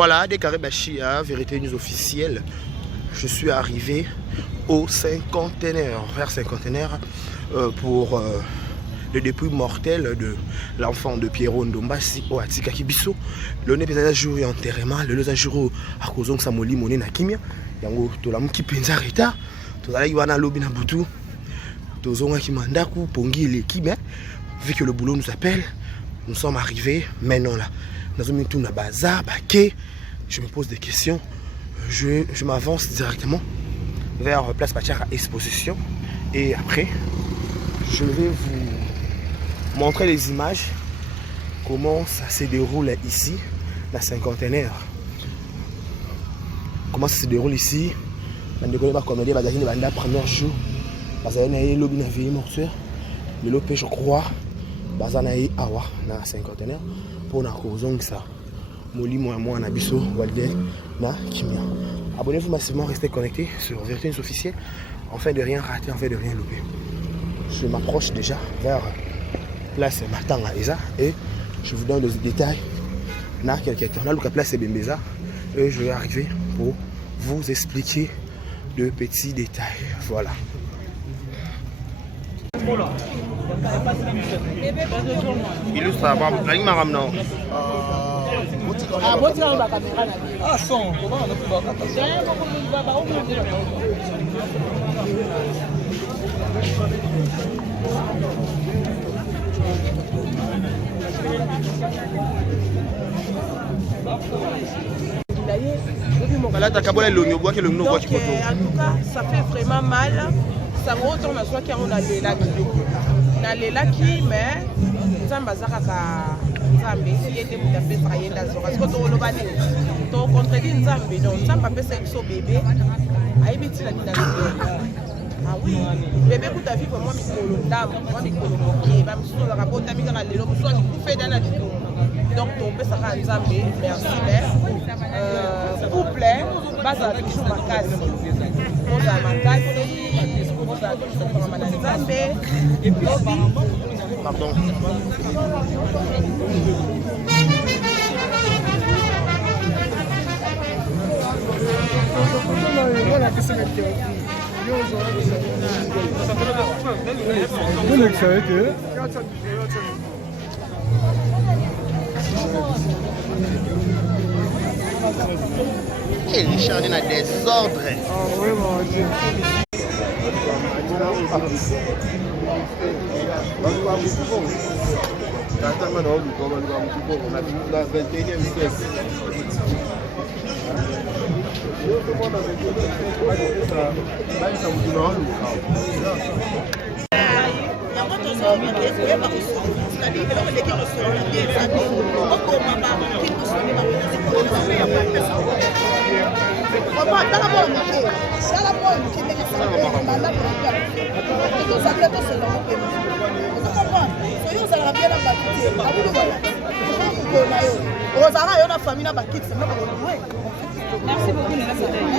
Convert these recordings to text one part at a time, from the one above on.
Voilà, Décaré Bachia, vérité news officielle. Je suis arrivé au cinquantenaire, vers cinquantenaire, pour le dépouille mortel de l'enfant de Pierrot Ndombasi au Atika Kibiso. Le nez peut-être jour enterrement, le deux jours à cause de Samoli Moné Nakimia. Yango to la muki penza reta, to la iwana lobi na butu, to zonga kimandaku pongi l'équipe. Vu que le boulot nous appelle, nous sommes arrivés maintenant là. Nous sommes tout na bazar, baquet. Je me pose des questions. Je m'avance directement vers Place Pachara Exposition. Et après, je vais vous montrer les images. Comment ça se déroule ici, la cinquantenaire. Comment ça se déroule ici. Je ne connais pas comment dire, le premier jour. Parce que j'ai lobby na vie mortuaire. Le lopé, je crois. Bazanaï awa na cinquantenaire pour na cause ça. Moli moi na biso walde na kimia. Abonnez-vous massivement, restez connectés sur Vérité officielle afin de rien rater, afin de rien louper. Je m'approche déjà vers Place Matanga Eza et je vous donne les détails na quelques temps. Là le Place Bembeza et je vais arriver pour vous expliquer de petits détails. Voilà. Illustre avant, la ligne maram non. Ah, son. Là, t'as qu'à boire l'oignon, bois que l'oignon boit qui photo. En tout cas, ça fait vraiment mal. Ça me retourne à soi qui on a les lacs. On a les lacs, mais Zambazaka Zambi, si était tout à fait travaillé dans ce parce que tu le bannis. Tu contredis Zambi, donc Zamba peut être son bébé. Aïbiti la vie. Ah oui, bébé pour ta vie, moi, Mikolo, dame, moi, Mikolo, qui va me soutenir la rabote, ta vie dans la lélo, soit tu fais dans la vie. Donc, tu peux savoir Zambi, merci, couple, base à toujours ma case. On a ma case. Pardon. Et Richard est dans désordre. Ah oui, mon Dieu. Merci beaucoup, Pardon.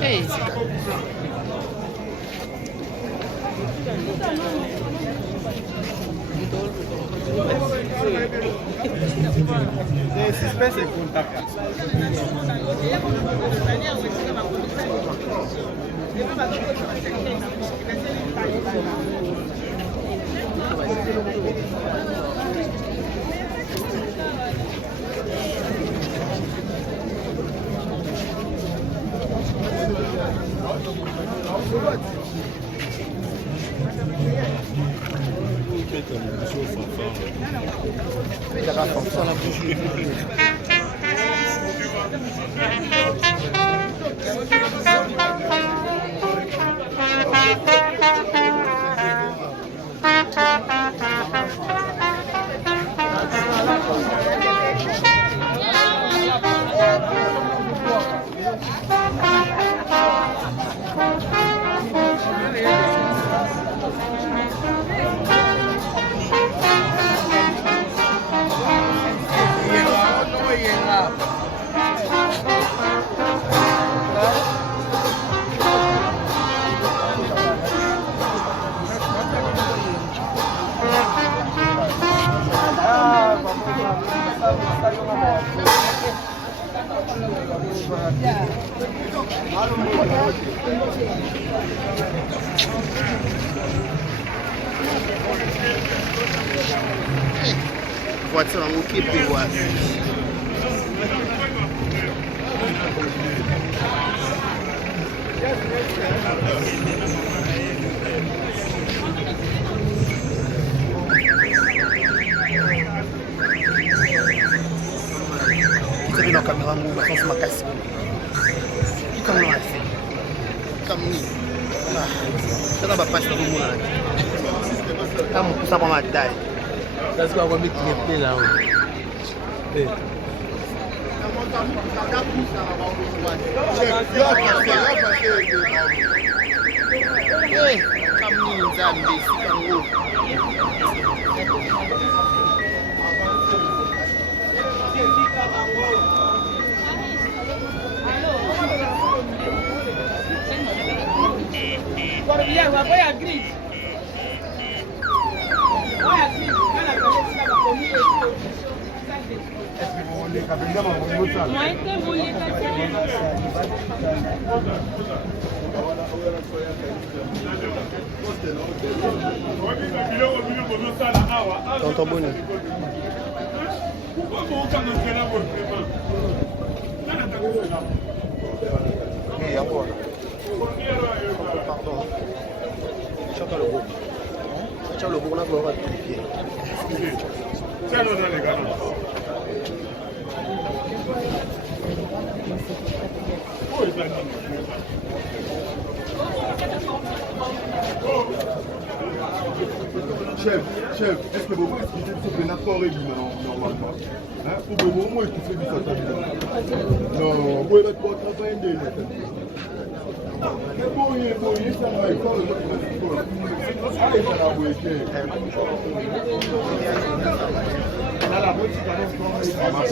Hey. Voiture en qui peut voir. Kita rin ang kamera mo ba sa makasi. Ikaw na kasi. Kami. Kita ba pas na muna. Kamu sa pamatay. That's why I want to make it now. Hey. Tonton Boni. Pardon. Chante le groupe. Chante le groupe là, on va vérifier. Tiens, le les gars. Chef, est-ce que vous pouvez expliquer ce que l'accord est dit normalement? Hein? Pour vous, moi, je fais du satanique. Non, vous pouvez mettre votre travail de c'est pour y ça va être le allez, ça va vous aider. Là, la petite annonce,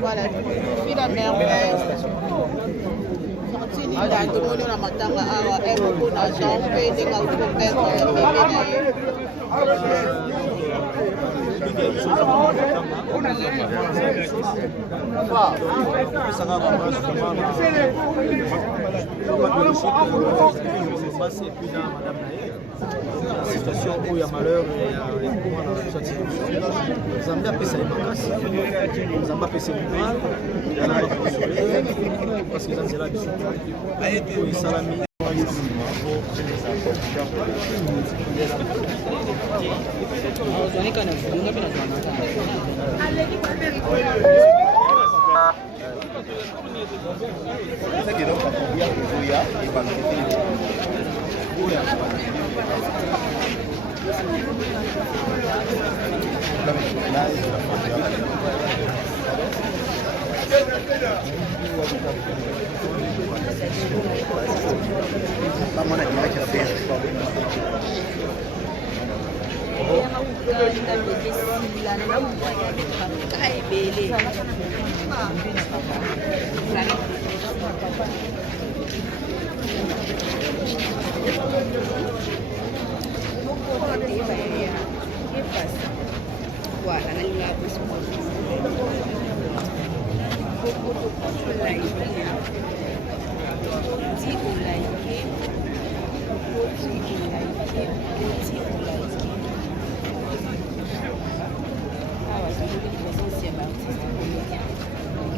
Voilà, puis la merveille. Sorti Linda, tout le monde a matanga awa, et beaucoup d'argent, on paye des gars pour mettre situation où il y a malheur et Zambie a payé makasi Zambie a payé mal parce que Zambie a dit que salami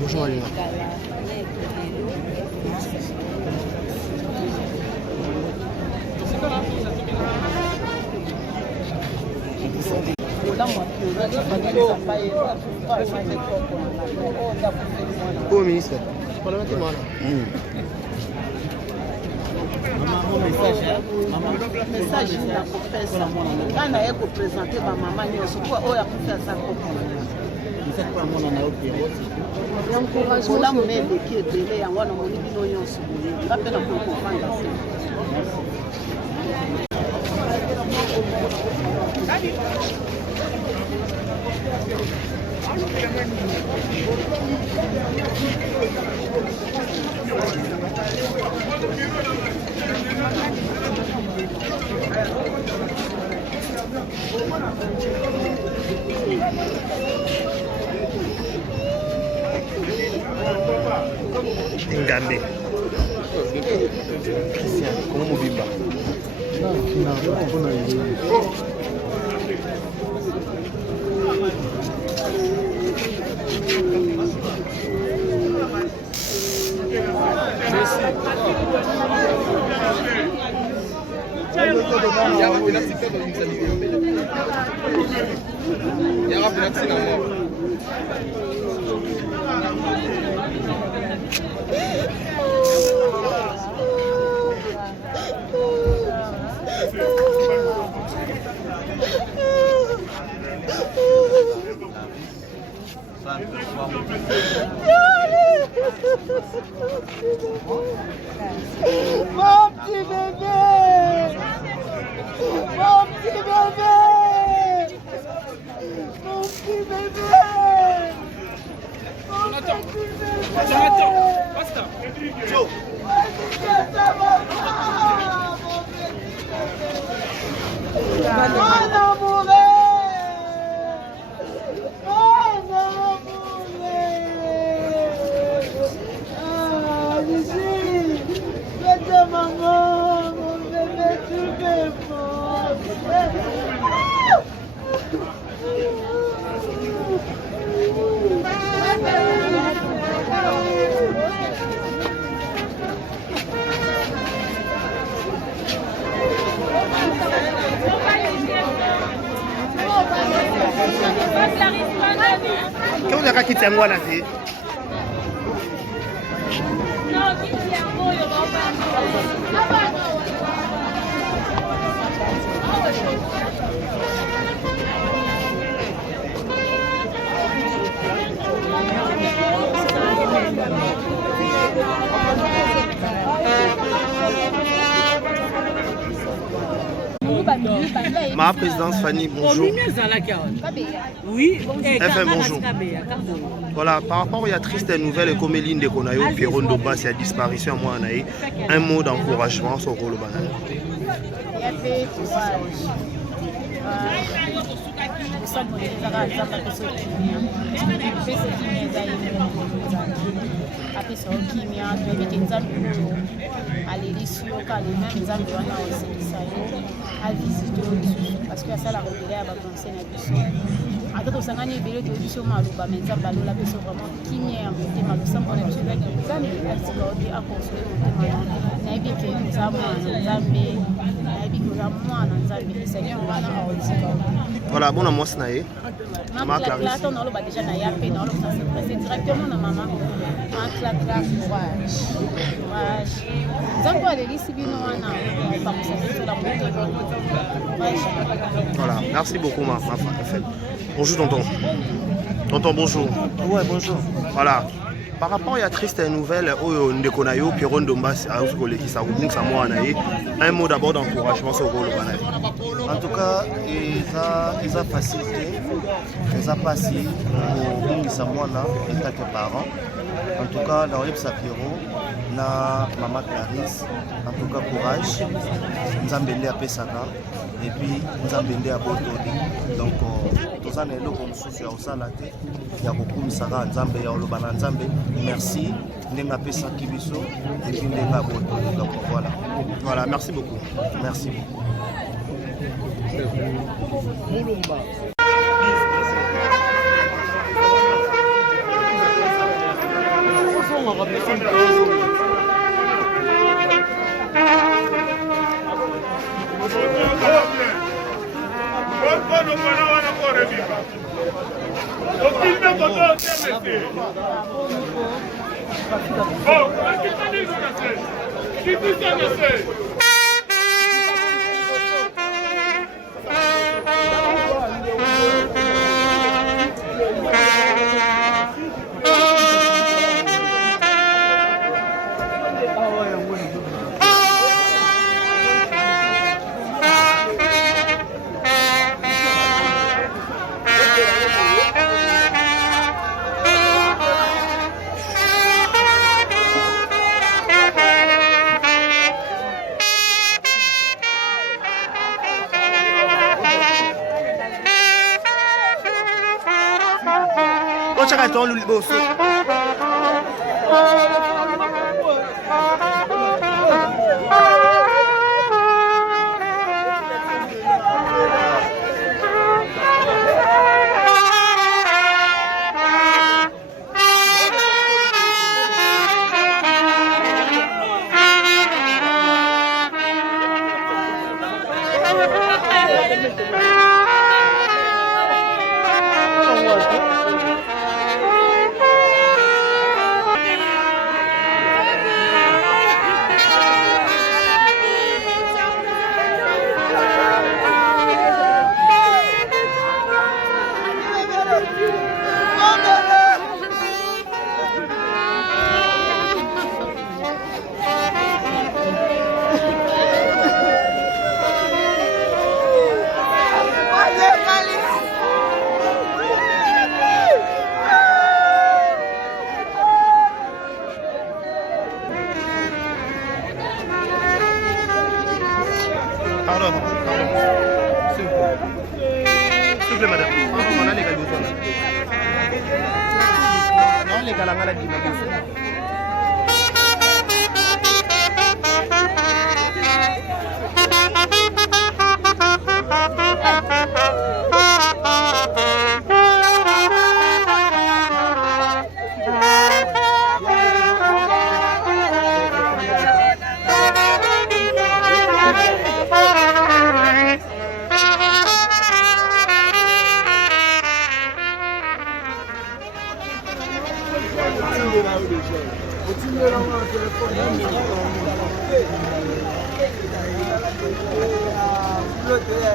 Bonjour Alina. Oh ministre. Message na kopesa kana yeko présenter ba mama nyonso kwa oya kufa sa kopona c'est pour mon na opéro l'encouragement la monnaie de qui est belé ya wana moni bino nyonso ngapela ko kofanda Ngambe. Christian, comment vous vivez? Mon petit bébé! Mon petit bébé! Mon petit bébé! Attends, basta. Joe! Mon amour! Maman, mon bébé, tu m'es fort. Quand on a quitté moi là, c'est Ma présidente Fanny, bonjour. Oui, FM, bonjour. Voilà, par rapport à la triste nouvelle et comme Eline de Konayo, Pierron Doba, c'est la disparition à moi, un mot d'encouragement sur Rolo Banane. apesa okimia toyebi nzambe oyo alelisi yo kalema nzambe wana osekisa yo avisite yo lisusu parce que asala rebele ya bapense na biso ata tosangani ebele toyebi so maloba me nzambe alola biso vraiment kimia ya motema losambo na biso ezaki nzambe asika obi akonsole motema nayebi eke oza mwana nzambe nayebi ke oza mwana nzambe eseigneur wana aolisika voilà bona mwasi na ye mama Clarisse on oloba déjà na ya pe na oloba c'est directement na mama Clarisse courage nzambe alelisi bino wana bakosa biso la motema. Voilà, merci beaucoup ma femme. Bonjour tonton. Tonton bonjour. Ouais, bonjour. Voilà. Par rapport à la triste nouvelle, Ndekonayo, Pierron Dombas, un mot d'abord d'encouragement sur le rôle. En tout cas, ils ont facilité, ils ont passé pour Samoana en tant que parents. En tout cas, dans le Sapiro, na maman Clarisse, en tout cas courage, nous avons béni à Pesaka et puis nous avons béni à Botodi. Donc, tous les gens comme souci au Salate, il y a beaucoup de Sara, Nzambe, Olobana Nzambe. Merci, Nenga Pesa Kibiso et puis Nenga Botodi. Donc voilà. Voilà, merci beaucoup. Merci beaucoup.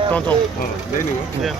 Tonton, Bien.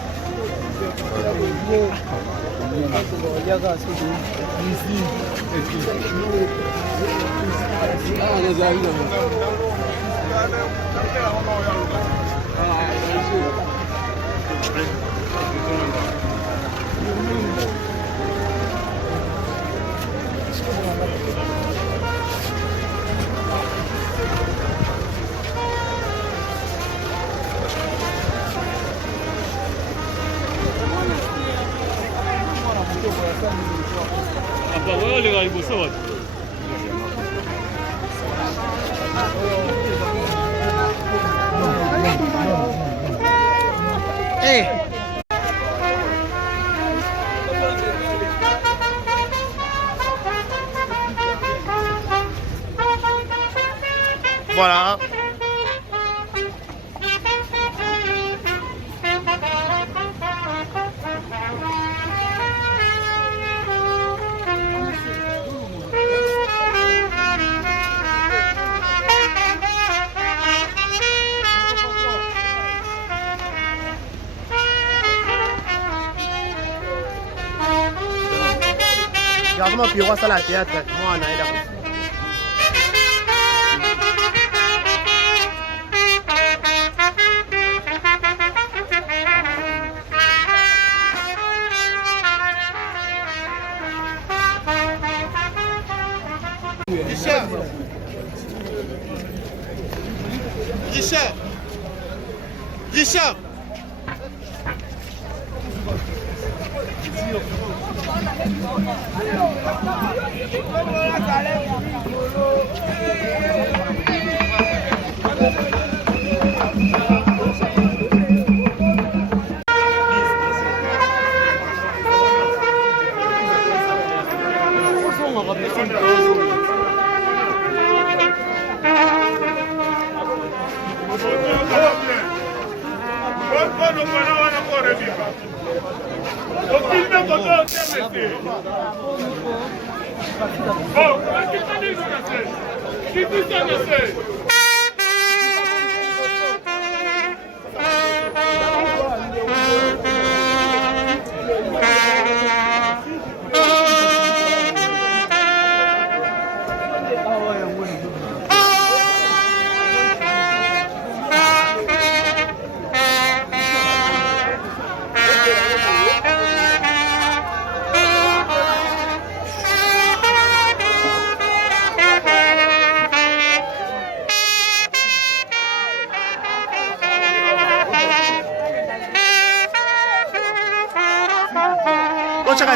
Voilà. Gardez-moi Pierrot, ça la théâtre. Moi, on a aidé. Richard.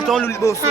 Ton le bosso.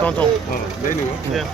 Tonton. Viens.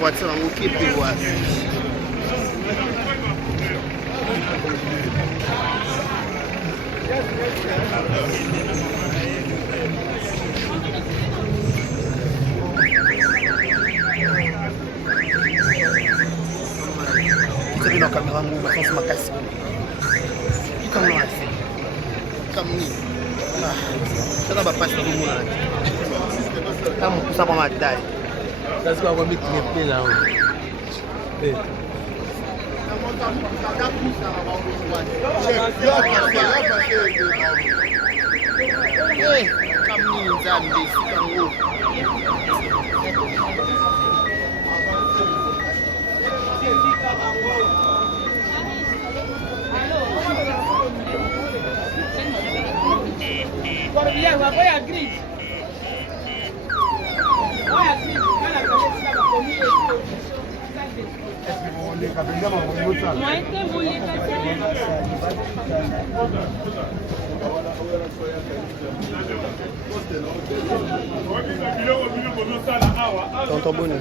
Voiture en qui peut voir. Kita bin kamera mu ba kan makasi. Kita no asi. Kamni. Ah. Kita ba pas na mu na. Kamu kusapa madai. That's why we're making it play now. Hey. Hey, come in, Zambi, Tonton Boni.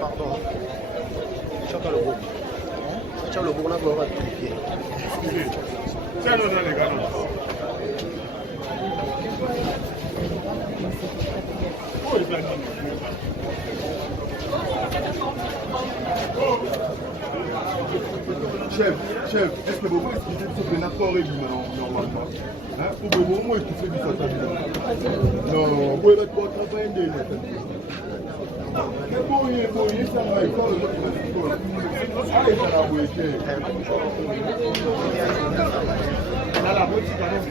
Pardon. Chacun le groupe. Chacun le groupe, on a besoin de pied. Tiens, non, les gars, non. Chef, est-ce que vous pouvez expliquer ce que n'a pas réglé normalement? Pour que vous pouvez étouffer du satanique. Non, vous pouvez être pour travailler des boy, ça va être quoi? Allez, ça va vous aider. Là, la boutique, elle est